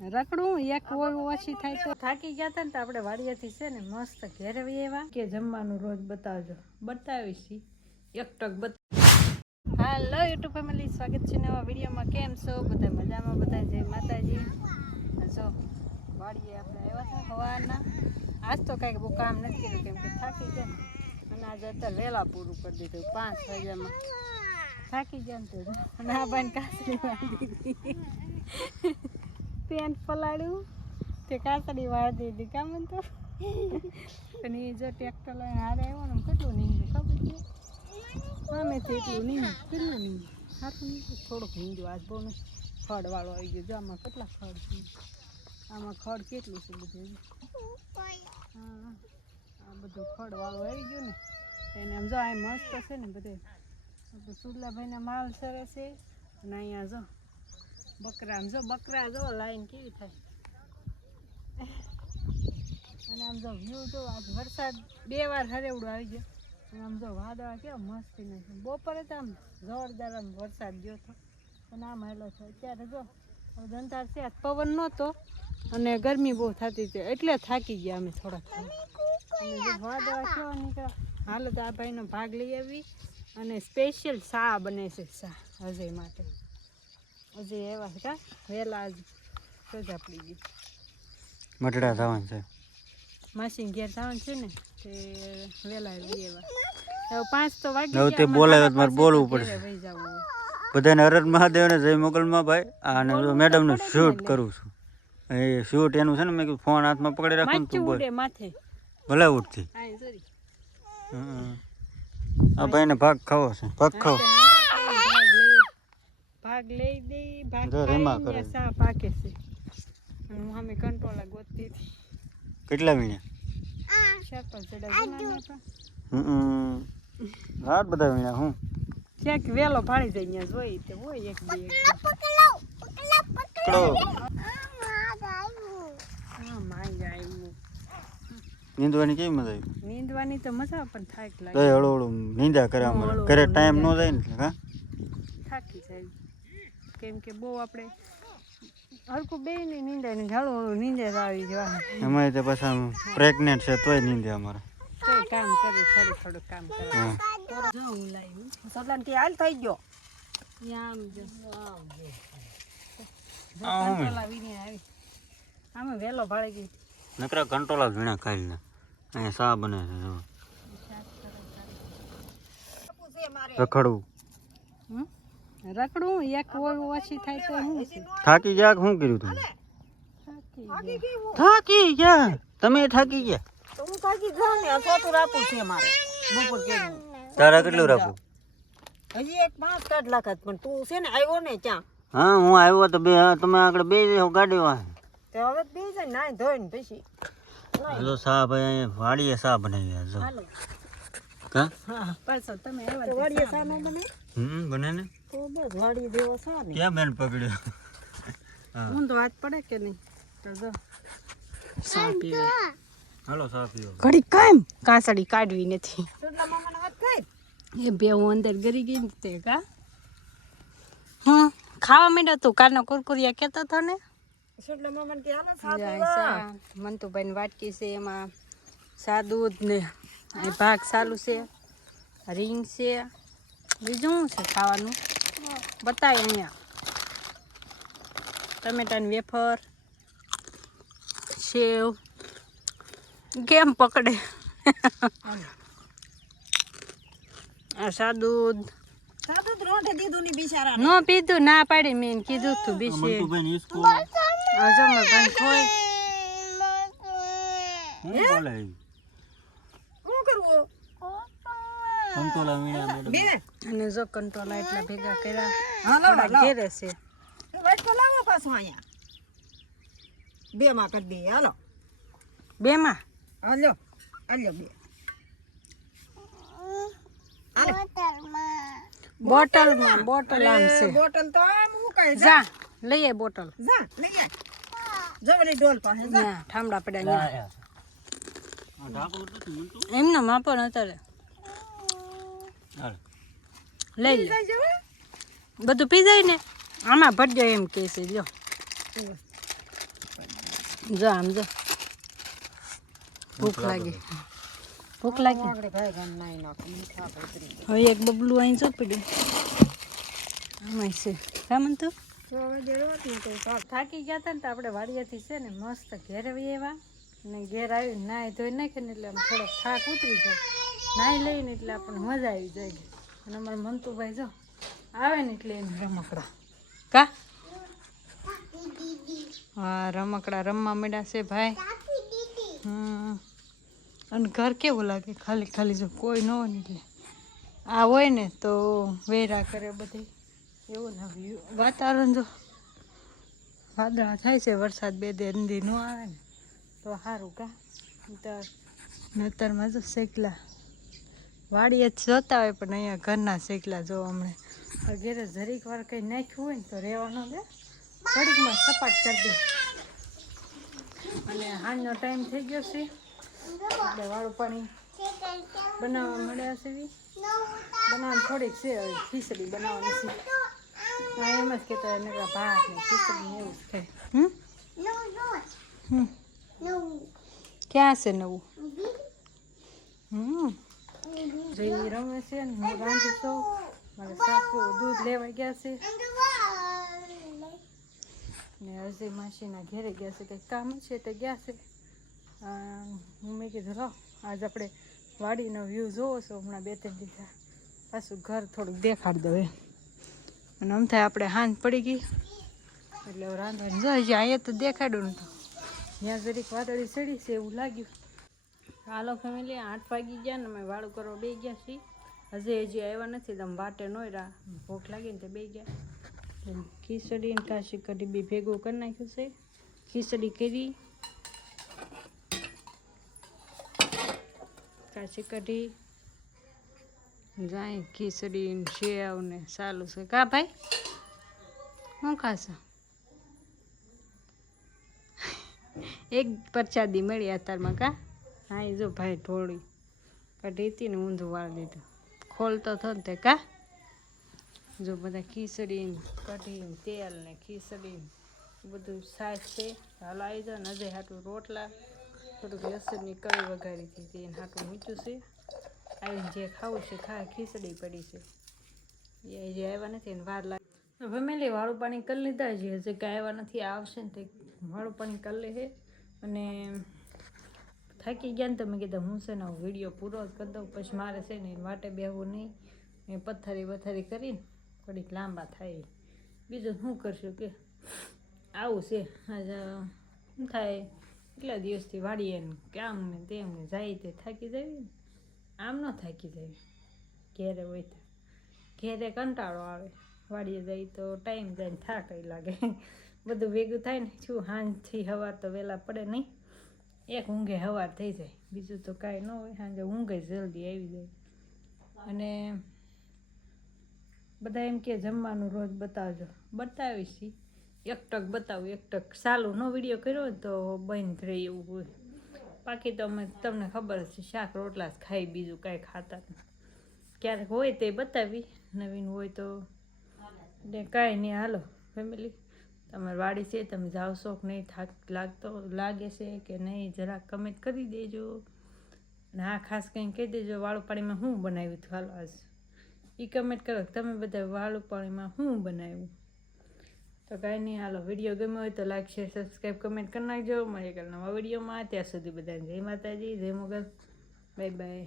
રખડું એક ઓળું ઓછી થાય તો થાકી ગયા હતા ને તો આપણે વાડિયાથી છે ને મસ્ત ઘેરે એવા કે જમવાનું રોજ બતાવજો બતાવીશ એક ટક હાલો યુટ્યુબ ફેમિલી સ્વાગત છે નવા વિડીયોમાં. કેમ છો બધા? મજામાં? બધા જય માતાજી. જો વાડીએ આપણે આવ્યા હતા સવારના. આજ તો કાંઈક બહુ કામ નથી કર્યું કેમ કે થાકી ગયા અને આજે અત્યારે વહેલા પૂરું કરી દીધું 5 વાગ્યામાં થાકી ગયા ને તો અને આ બાઈને કાસરી વાળી દીધી પેન્ટ પલાળ્યું તે કાસરી વાળી દીધી કામ તો અને એ જો ટ્રેક્ટર લઈને હારે આવ્યો ને કેટલું નીંદું ખબર છે આમેથી એટલું નીંદ કેટલું નીંદ સારું નીંદું થોડુંક નીંદું આજ બહુ ખડવાળો આવી ગયો જો આમાં કેટલા ખડ છે આમાં ખડ કેટલું છે બધું હા આ બધું ખડવાળું આવી ગયું ને એને આમ જો આ મસ્ત છે ને બધે સુરલાભાઈના માલ સરે છે અને અહીંયા જો બકરા આમ જો બકરા જો લાઈન કેવી થાય અને આમ જો વ્યૂ જો આજ વરસાદ 2 વાર હરેવડો આવી ગયો અને આમ જો વાદળા કેવા મસ્તી નથી બપોરે તો આમ જોરદાર આમ વરસાદ ગયો હતો અને આમ હેલો છે અત્યારે જો ધંધાર છે પવન નહોતો અને ગરમી બહુ થતી હતી એટલે થાકી ગયા અમે થોડાક અને જો વાદળા કેવા નીકળ્યા હાલો તો આ ભાઈનો ભાગ લઈ આવી અને સ્પેશિયલ ચા બને છે ચા અજય માટે અજય એવા હતા વહેલા આજ સજા પડી ગઈ મટડા થવાનું છે માસી ઘેર થવાનું છે ને તે વહેલા આવી એવા 5 તો વાગી ગયા તે બોલાવે મારે બોલવું પડશે બધાને હર મહાદેવ ને જય મોગલમાં ભાઈ અને મેડમ નું શૂટ કરું છું એ શૂટ એનું છે ને મેં કીધું ફોન હાથમાં પકડી રાખો ને તું બોલ માથે ભલે ઉઠતી આ ભાઈને ભાગ ખાવો છે ભાગ ખાવો ભાગ લઈ દે ભાગ ખાઈને સા પાકે છે હું અમે કંટ્રોલા ગોતતી હતી કેટલા વીણ્યા 4-5 જડા જણા હતા રાત બધા વીણ્યા હું ક્યાંક વેલો ભાળી જાય ત્યાં જોઈ તે હોય એક બે પકડો હા માઈ આવ્યું નીંદવાની કેવી મજા આવી નીંદવાની તો મજા પણ થાક લાગે તો હળો હળો નીંદા કરે અમારે ઘરે ટાઈમ ન જાય ને હા થાકી જાય કેમ કે બહુ આપણે હરકું બે નહીં નીંદાય ને હળું હળું નીંદે આવી જવા અમારે તો પાછા પ્રેગ્નેન્ટ છે તોય નીંદે અમારે તોય કામ કરે થોડું કામ કરે જો હું લાવી સગન કે હાલ થઈ ગયો આમ જો લાવીને આવી આમાં વેલો ભાળી ગઈ નકરા કંટ્રોલા વીણા ખાઈ ને અહીંયા સા બને છે જો રખડવું રખડું એક ઓળું ઓછી થાય તો શું છે થાકી ગયા શું કર્યું તમે થાકી ગયા તમે થાકી ગયા તો હું થાકી જાઉં ને ચોથું રાખું છે મારે બપોર કેવું તારા કેટલું રાખું હજી એક 5 કાઢ લાખત પણ તું છે ને આવ્યો ને ક્યાં હા હું આવ્યો તો બે તમે આગળ બે ગાડી વાહ તો હવે બે જાય નાઈ ધોઈને પછી હાલો સા ભાઈ વાડીએ સા બનાવી જો હાલો કા હા પાછો તમે આવ્યા તો વાડીએ સા ન બને બને ને તો બસ વાડી દેવો સા ને ક્યાં બેન પકડ્યો હા ઊંધો હાથ પડે કે નહીં તો જો સા પીવે હાલો સા પીવો ઘડી કામ કાસડી કાઢવી નથી સુરલા મામાનો હાથ ખાય એ બે હું અંદર ગરી ગઈ ને તે કા ખાવા માંડ્યો તું કાનો કુરકુરિયા કહેતો હતો ને સુરલા મામાને કે હાલો સા પીવા મંતુભાઈની વાટકી છે એમાં સા દૂધ ને આ ભાગ ચાલુ છે રીંગ છે બીજું શું છે ખાવાનું બતાય અહીંયા ટમેટાની વેફર સેવ કેમ પકડે આ સાદું રોંઢે દીધું ની બિચારા નો પીધું ના પાડી મેં કીધું તું બીશે મંતુભાઈ ઈસકો આજમાં ભાઈ ખોય હું બોલે શું કરવું કંટોલા વીણા મેડમ બે અને જો કંટોલા એટલા ભેગા કર્યા હાલો ઘેરે છે વાટ તો લાવો પાછું અહીંયા બે માં કરી દે હાલો બે માં હાલો હાલો બે બોટલ આમ છે બોટલ તો આમ હું કઈ જા લઈએ બોટલ જા લઈએ જવરી ડોલ પાસે જા ઠામડા પડ્યા એમનો માપો નતો રે લઈ લે બધું પી જાય ને આમાં ભરજો એમ કે છે જો જો આમ જો ભૂખ લાગી હવે એક બબલું અહીં જો પડ્યું આમાં છે કામ તો થાકી ગયા હતા ને તો આપણે વાડિયાથી છે ને મસ્ત ઘેર એવા ને ઘેર આવીને નાહી ધોઈ નાખે ને એટલે આમ થોડોક થાક ઉતરી જાય નાહી લઈને એટલે આપણને મજા આવી જાય અને અમારા મંતુભાઈ જો આવે ને એટલે એને રમકડા કા હા રમકડા રમવા માંડ્યા છે ભાઈ અને ઘર કેવું લાગે ખાલી ખાલી જો કોઈ ન હોય ને એટલે આ હોય ને તો વેરા કરે બધી એવું ને વાતાવરણ જો વાદળા થાય છે વરસાદ બે દી ન આવે ને તો સારું કા નતરમાં જો શેકલા વાડીએ જ જોતા હોય પણ અહીંયા ઘરના શેકલા જો હમણે ઘેરે જરીક વાર કંઈ નાખ્યું હોય ને તો રહેવાનો દે ઘડીકમાં સપાટ કરી દે અને હાંજનો ટાઈમ થઈ ગયો છે એટલે વાળું પાણી બનાવવા મળ્યા છે બનાવવાની થોડીક છે હવે ખીચડી બનાવવાની છે એમ જ કહેતા નકરા ભાત ને ખીચડી એવું જ થાય ક્યાં છે નવું જો એ રમે છે ને હું રાંધું છું મારા સાસુ દૂધ લેવા ગયા છે ને અજય માસીના ઘેરે ગયા છે કંઈક કામ છે તો ગયા છે હું મેં કીધું લો આજ આપણે વાડીનો વ્યૂ જોવો છો હમણાં 2-3 દીધા પાછું ઘર થોડુંક દેખાડી દઉં અને આમ થાય આપણે હાંજ પડી ગઈ એટલે રાંધવાની જો હજી અહીંયા તો દેખાડ્યું ને તો ત્યાં જરીક વાદળી ચડી છે એવું લાગ્યું હાલો ફેમિલી 8 વાગી ગયા ને અમે વાળું કરવા બે ગયા છીએ હજી આવ્યા નથી તમે વાટે નોયરા ભૂખ લાગી ને તે બે ગયા ખીચડી ને કાશી કઢી બી ભેગું કરી નાખ્યું છે ખીચડી કરી કાશી કઢી જાય ખીચડી ને સેવ ને ચાલુ છે કા ભાઈ શું ખાશો એક પ્રસાદી મળી અત્યારમાં કા હા એ જો ભાઈ થોડી કઢી હતી ને ઊંધું વાળી દીધું ખોલતો થયો ને તે કા જો બધા ખીચડી ને કઢી ને તેલ ને ખીચડી બધું સાસ છે હાલો આવી જાઓ ને અજય હાટું રોટલા થોડુંક લસણની કળી વઘારી હતી એને હાટું મૂક્યું છે આવીને જે ખાવું છે ખાય ખીચડી પડી છે એ જે આવ્યા નથી એને વાર લાગે ફેમિલી વાળું પાણી કરી લીધા છે હજી કાંઈ આવ્યા નથી આવશે ને તે વાળું પાણી કરી લે છે અને થાકી ગયા ને તો મેં કીધું હું છે ને વિડીયો પૂરો જ કરી દઉં પછી મારે છે ને વાટે બેહવું નહીં મેં પથ્થરી કરીને થોડીક લાંબા થાય બીજું શું કરશું કે આવું છે શું થાય એટલા દિવસથી વાળીએ ને કામ ને તેમ ને જાય તે થાકી જાય ને આમ ન થાકી જાય ઘેરે હોય તો ઘેરે કંટાળો આવે વાડીએ જાય તો ટાઈમ જાય ને થાક લાગે બધું ભેગું થાય ને શું સાંજથી સવાર તો વહેલા પડે નહીં એક ઊંઘે સવાર થઈ જાય બીજું તો કાંઈ ન હોય સાંજે ઊંઘે જલ્દી આવી જાય અને બધા એમ કે જમવાનું રોજ બતાવજો બતાવીશ એક ટક બતાવું એક ટક ચાલુ નો વિડીયો કર્યો હોય તો બંધ રહે એવું હોય બાકી તો અમે તમને ખબર છે શાક રોટલા જ ખાઈ બીજું કાંઈ ખાતા નથી ક્યારેક હોય તે બતાવી નવીન હોય તો ને કાંઈ નહીં હાલો ફેમિલી તમારી વાડી છે તમે જાઓ છો કે નહીં થાક લાગે છે કે નહીં જરાક કમેન્ટ કરી દેજો અને હા ખાસ કંઈ કહી દેજો વાળું પાણીમાં શું બનાવ્યું હતું હાલો આજ એ કમેન્ટ કરો તમે બધા વાળું પાણીમાં શું બનાવ્યું તો કાંઈ નહીં હાલો વિડીયો ગમ્યો હોય તો લાઈક શેર સબસ્ક્રાઈબ કમેન્ટ કરી નાખજો મળીએ કાલે નવા વિડીયોમાં ત્યાં સુધી બધાને જય માતાજી જય મોગલ બાય બાય